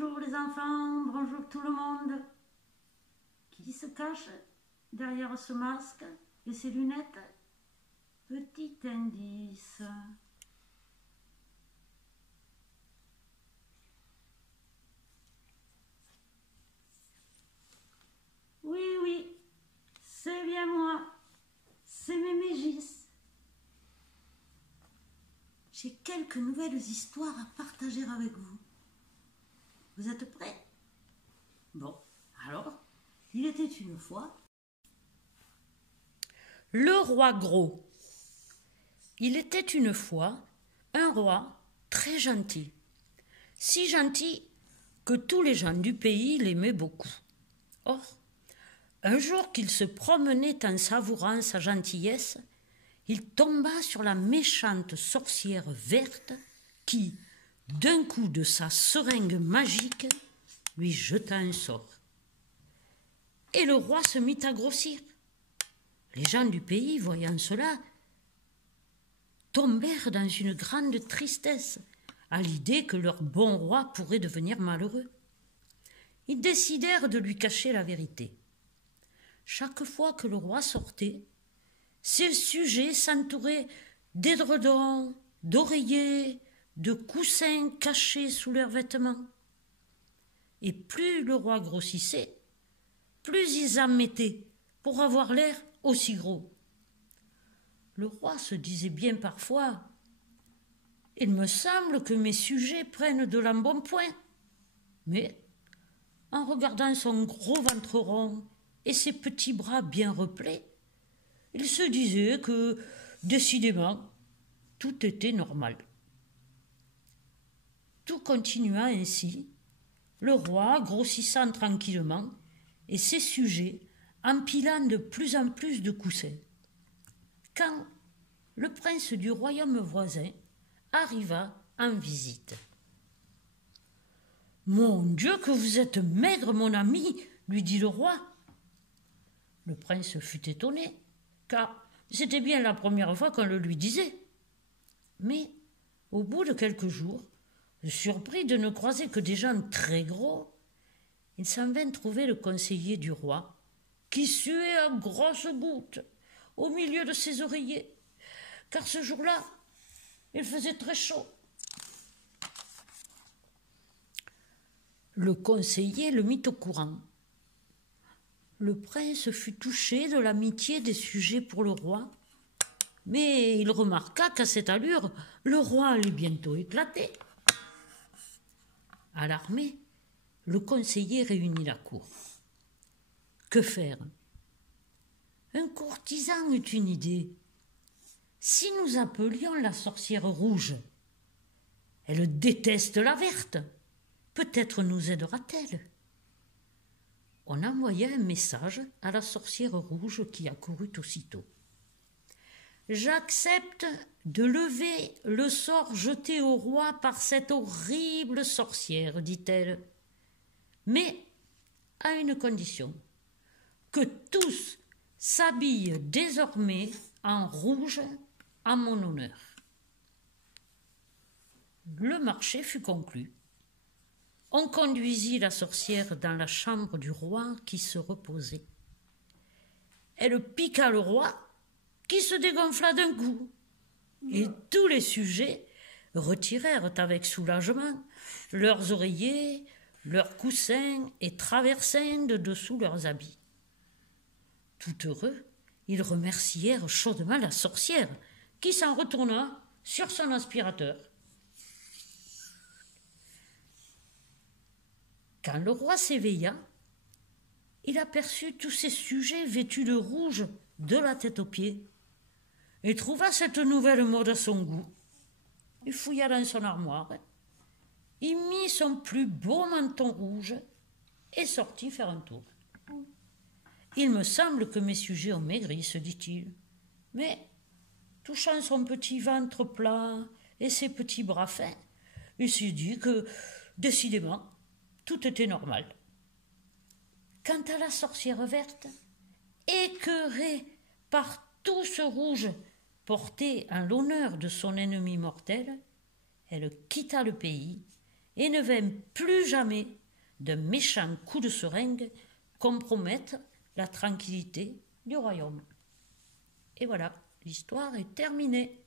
Bonjour les enfants, bonjour tout le monde. Qui se cache derrière ce masque et ces lunettes? Petit indice. Oui, c'est bien moi. C'est Mémégis. J'ai quelques nouvelles histoires à partager avec vous. Vous êtes prêts? Bon, alors, il était une fois... Le roi gros. Il était une fois un roi très gentil. Si gentil que tous les gens du pays l'aimaient beaucoup. Or, un jour qu'il se promenait en savourant sa gentillesse, il tomba sur la méchante sorcière verte qui, d'un coup de sa seringue magique, lui jeta un sort. Et le roi se mit à grossir. Les gens du pays, voyant cela, tombèrent dans une grande tristesse à l'idée que leur bon roi pourrait devenir malheureux. Ils décidèrent de lui cacher la vérité. Chaque fois que le roi sortait, ses sujets s'entouraient d'édredons, d'oreillers, de coussins cachés sous leurs vêtements. Et plus le roi grossissait, plus ils en mettaient pour avoir l'air aussi gros. Le roi se disait bien parfois « Il me semble que mes sujets prennent de l'embonpoint. » Mais, en regardant son gros ventre rond et ses petits bras bien replets, il se disait que, décidément, tout était normal. Tout continua ainsi, le roi grossissant tranquillement et ses sujets empilant de plus en plus de coussins. Quand le prince du royaume voisin arriva en visite. « Mon Dieu, que vous êtes maigre, mon ami !» lui dit le roi. Le prince fut étonné, car c'était bien la première fois qu'on le lui disait. Mais, au bout de quelques jours, surpris de ne croiser que des gens très gros, il s'en vint trouver le conseiller du roi, qui suait à grosses gouttes au milieu de ses oreillers, car ce jour-là, il faisait très chaud. Le conseiller le mit au courant. Le prince fut touché de l'amitié des sujets pour le roi, mais il remarqua qu'à cette allure, le roi allait bientôt éclater. Alarmé, le conseiller réunit la cour. Que faire? Un courtisan eut une idée. Si nous appelions la sorcière rouge, elle déteste la verte, peut-être nous aidera-t-elle. On envoya un message à la sorcière rouge qui accourut aussitôt. « J'accepte de lever le sort jeté au roi par cette horrible sorcière, dit-elle, mais à une condition, que tous s'habillent désormais en rouge à mon honneur. » Le marché fut conclu. On conduisit la sorcière dans la chambre du roi qui se reposait. Elle piqua le roi, qui se dégonfla d'un coup, et tous les sujets retirèrent avec soulagement leurs oreillers, leurs coussins et traversins de dessous leurs habits. Tout heureux, ils remercièrent chaudement la sorcière, qui s'en retourna sur son aspirateur. Quand le roi s'éveilla, il aperçut tous ses sujets vêtus de rouge de la tête aux pieds et trouva cette nouvelle mode à son goût. Il fouilla dans son armoire, il mit son plus beau menton rouge et sortit faire un tour. « Il me semble que mes sujets ont maigri, se dit-il, mais touchant son petit ventre plat et ses petits bras fins, il s'est dit que, décidément, tout était normal. Quant à la sorcière verte, écœurée par tout ce rouge porté en l'honneur de son ennemi mortel, elle quitta le pays et ne vint plus jamais d'un méchant coup de seringue compromettre la tranquillité du royaume. Et voilà, l'histoire est terminée.